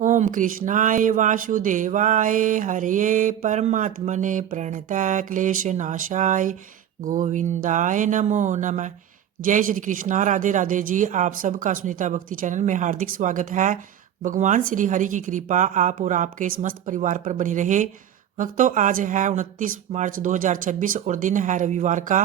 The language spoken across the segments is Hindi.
ओम कृष्णाय वासुदेवाय हरये परमात्मने प्रणतः क्लेशनाशाय गोविंदाय नमो नमः। जय श्री कृष्णा। राधे राधे जी। आप सबका सुनीता भक्ति चैनल में हार्दिक स्वागत है। भगवान श्री हरि की कृपा आप और आपके समस्त परिवार पर बनी रहे। भक्तों, आज है 29 मार्च 2026 और दिन है रविवार का।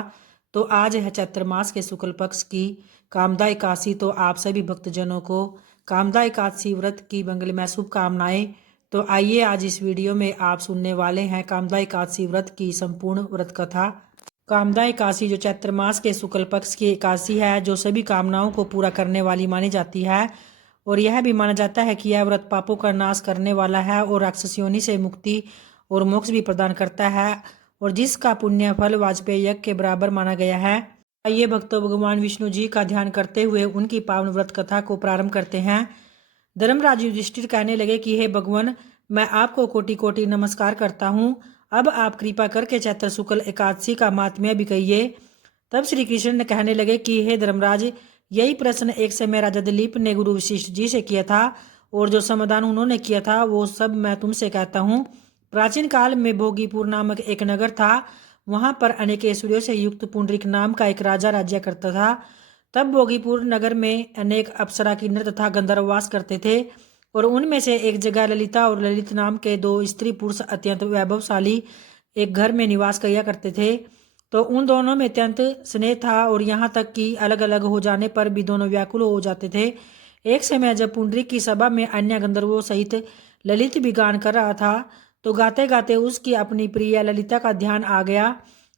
तो आज है चैत्र मास के शुक्ल पक्ष की कामदा एकादशी। तो आप सभी भक्तजनों को कामदा एकादशी व्रत की मंगलमय शुभकामनाएं। तो आइए आज इस वीडियो में आप सुनने वाले हैं कामदा एकादशी व्रत की संपूर्ण व्रत कथा। कामदा एकादशी जो चैत्र मास के शुक्ल पक्ष की एकादशी है, जो सभी कामनाओं को पूरा करने वाली मानी जाती है। और यह भी माना जाता है कि यह व्रत पापों का नाश करने वाला है और राक्षस योनि से मुक्ति और मोक्ष भी प्रदान करता है, और जिसका पुण्य फल वाजपेयी यज्ञ के बराबर माना गया है। आइए भक्तों, भगवान विष्णु जी का ध्यान करते हुए उनकी पावन व्रत कथा को प्रारंभ करते हैं। धर्मराज युधिष्ठिर कहने लगे कि हे भगवान, मैं आपको कोटि कोटि नमस्कार करता हूँ। अब आप कृपा करके चैत्र शुक्ल एकादशी का महात्म्य भी कहिए। तब श्री कृष्ण ने कहने लगे कि हे धर्मराज, यही प्रश्न एक समय राजा दिलीप ने गुरु वशिष्ठ जी से किया था, और जो समाधान उन्होंने किया था वो सब मैं तुमसे कहता हूँ। प्राचीन काल में भोगीपुर नामक एक नगर था। वहां पर अनेक ऐश्वर्यों से युक्त पुंडरीक नाम का एक राजा राज्य करता था। तब भोगीपुर नगर में अनेक अप्सरा किन्नर तथा गंधर्व वास करते थे, और उनमें से एक जगह ललिता और ललित नाम के दो स्त्री पुरुष अत्यंत वैभवशाली एक घर में निवास किया करते थे। तो उन दोनों में अत्यंत स्नेह था, और यहाँ तक कि अलग अलग हो जाने पर भी दोनों व्याकुल हो जाते थे। एक समय जब पुंडरीक की सभा में अन्य गंधर्वों सहित ललित भी गान कर रहा था, तो गाते गाते उसकी अपनी प्रिय ललिता का ध्यान आ गया,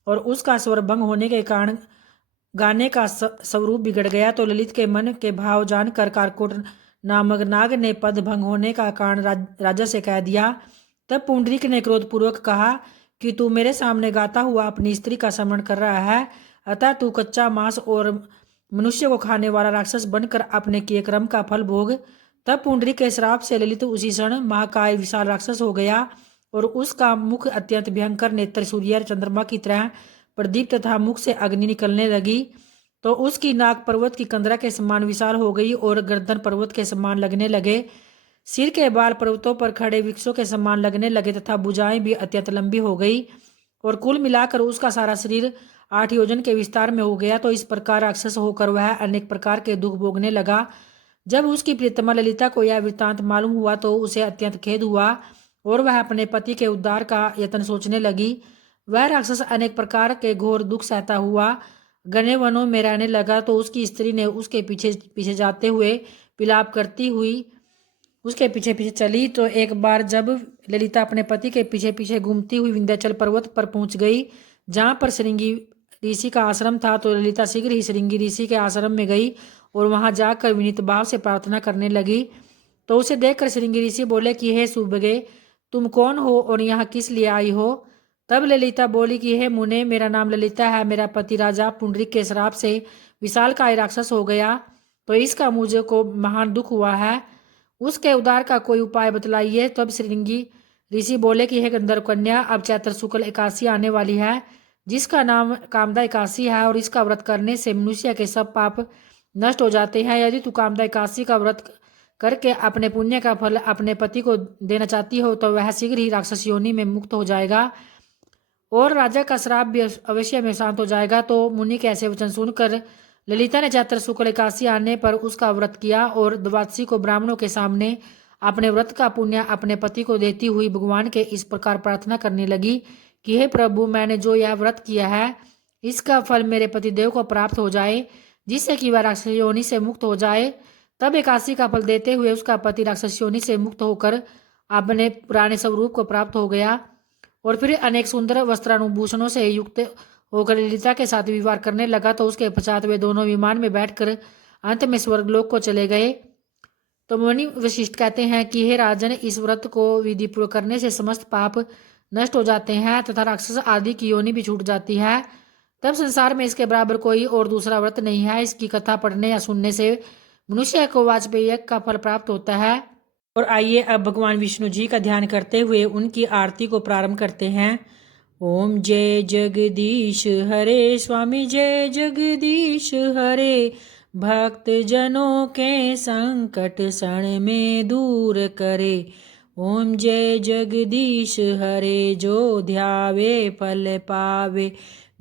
और उसका स्वर भंग होने के कारण गाने का स्वरूप बिगड़ गया। तो ललित के मन के भाव जानकर कारकोट नामक नाग ने पद भंग होने का कारण राजा से कह दिया। तब पुंडरीक ने क्रोधपूर्वक कहा कि तू मेरे सामने गाता हुआ अपनी स्त्री का स्मरण कर रहा है, अतः तू कच्चा मांस और मनुष्य को खाने वाला राक्षस बनकर अपने किए कर्म का फल भोग। तब पुंडरीक के श्राप से ललित उसी क्षण महाकाय विशाल राक्षस हो गया, और उसका मुख अत्यंत भयंकर, नेत्र सूर्य चंद्रमा की तरह प्रदीप तथा मुख से अग्नि निकलने लगी। तो उसकी नाक पर्वत की कंदरा के समान विशाल हो गई, और गर्दन पर्वत के समान लगने लगे। सिर के बाल पर्वतों पर खड़े वृक्षों के समान लगने लगे, तथा भुजाएं भी अत्यंत लंबी हो गई, और कुल मिलाकर उसका सारा शरीर 8 योजन के विस्तार में हो गया। तो इस प्रकार राक्षस होकर वह अनेक प्रकार के दुख भोगने लगा। जब उसकी प्रियतमा ललिता को यह वृत्तांत मालूम हुआ, तो उसे अत्यंत खेद हुआ, और वह अपने पति के उद्धार का यत्न सोचने लगी। वह राक्षस अनेक प्रकार के घोर दुख सहता हुआ घने वनों में रहने लगा। तो उसकी स्त्री ने उसके पीछे पीछे जाते हुए विलाप करती हुई उसके पीछे पीछे चली। तो एक बार जब ललिता अपने पति के पीछे पीछे घूमती हुई विंध्याचल पर्वत पर पहुंच गई, जहां पर श्रृंगी ऋषि का आश्रम था, तो ललिता शीघ्र ही श्रृंगी ऋषि के आश्रम में गई और वहां जाकर विनीत भाव से प्रार्थना करने लगी। तो उसे देखकर श्रृंगी ऋषि बोले कि हे सुबगे, तुम कौन हो और यहाँ किस लिए आई हो? तब ललिता बोली कि हे मुने, मेरा नाम ललिता है। मेरा पति राजा पुंडरीक के श्राप से विशालकाय राक्षस हो गया, तो इसका मुझे को महान दुख हुआ है। उसके उद्धार का कोई उपाय बतलाइए। तब श्रृंगी ऋषि बोले कि हे गंधर्व कन्या, अब चैत्र शुक्ल एकादशी आने वाली है, जिसका नाम कामदा एकादशी है, और इसका व्रत करने से मनुष्य के सब पाप नष्ट हो जाते हैं। यदि तू कामदा एकादशी का व्रत करके अपने पुण्य का फल अपने पति को देना चाहती हो, तो वह शीघ्र ही राक्षस योनि में मुक्त हो जाएगा, और राजा का श्राप भी अवश्य में शांत हो जाएगा। तो मुनि के ऐसे वचन सुनकर ललिता ने चैत्र शुक्ल एकादशी आने पर उसका व्रत किया, और द्वादशी को ब्राह्मणों के सामने अपने व्रत का पुण्य अपने पति को देती हुई भगवान के इस प्रकार प्रार्थना करने लगी कि हे प्रभु, मैंने जो यह व्रत किया है, इसका फल मेरे पतिदेव को प्राप्त हो जाए, जिससे कि वह राक्षस योनि से मुक्त हो जाए। तब एकादशी का फल देते हुए उसका पति राक्षस योनि से मुक्त होकर अपने पुराने स्वरूप को प्राप्त हो गया, और फिर अनेक सुंदर वस्त्रानुभूषणों से युक्त होकर ललिता के साथ विवाह करने लगा। तो उसके पश्चात वे दोनों विमान में बैठकर अंत में स्वर्गलोक को चले गए। तो मुनि वशिष्ठ कहते हैं कि हे राजन, इस व्रत को विधि पूर्वक करने से समस्त पाप नष्ट हो जाते हैं, तथा राक्षस आदि की योनि भी छूट जाती है। तब संसार में इसके बराबर कोई और दूसरा व्रत नहीं है। इसकी कथा पढ़ने या सुनने से मनुष्य को वाजपेयी यज्ञ का फल प्राप्त होता है। और आइए अब भगवान विष्णु जी का ध्यान करते हुए उनकी आरती को प्रारंभ करते हैं। ओम जय जगदीश हरे, स्वामी जय जगदीश हरे, भक्त जनों के संकट क्षण में दूर करे। ओम जय जगदीश हरे, जो ध्यावे फल पावे।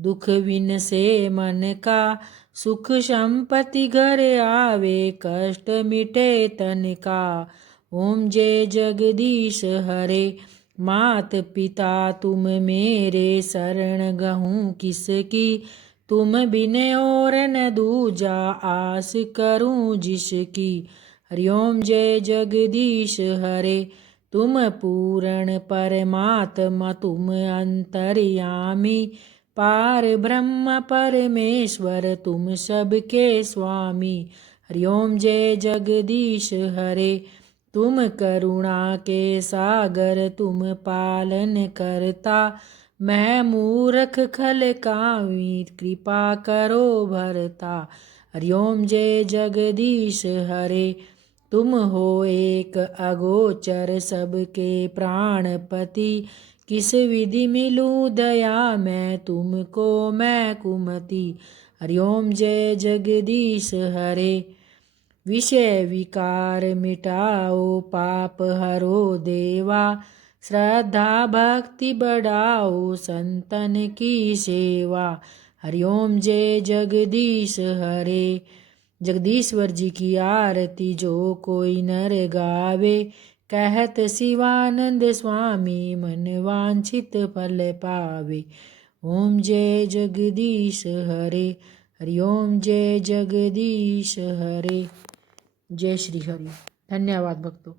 दुख बिन से मन का सुख संपत्ति घर आवे, कष्ट मिटे तन का। ओम जय जगदीश हरे, मात पिता तुम मेरे शरण गहूँ किसकी। तुम बिन और न दूजा आस करूं जिसकी। हरिओम जय जगदीश हरे, तुम पूर्ण परमात्मा तुम अंतर्यामी। पार ब्रह्म परमेश्वर तुम सबके स्वामी। हरिओम जय जगदीश हरे, तुम करुणा के सागर तुम पालन करता। मैं मूर्ख खल कामी, कृपा करो भरता। हरिओम जय जगदीश हरे, तुम हो एक अगोचर सबके प्राणपति। किस विधि मिलूं दया मैं तुमको मैं कुमति। हरिओम जय जगदीश हरे, विषय विकार मिटाओ पाप हरो देवा। श्रद्धा भक्ति बढ़ाओ संतन की सेवा। हरिओम जय जगदीश हरे, जगदीश्वर जी की आरती जो कोई नर गावे। कहत शिवानंद स्वामी मन वांछित फल पावे। ओम जय जगदीश हरे, हरिओम जय जगदीश हरे। जय श्री हरि। धन्यवाद भक्तों।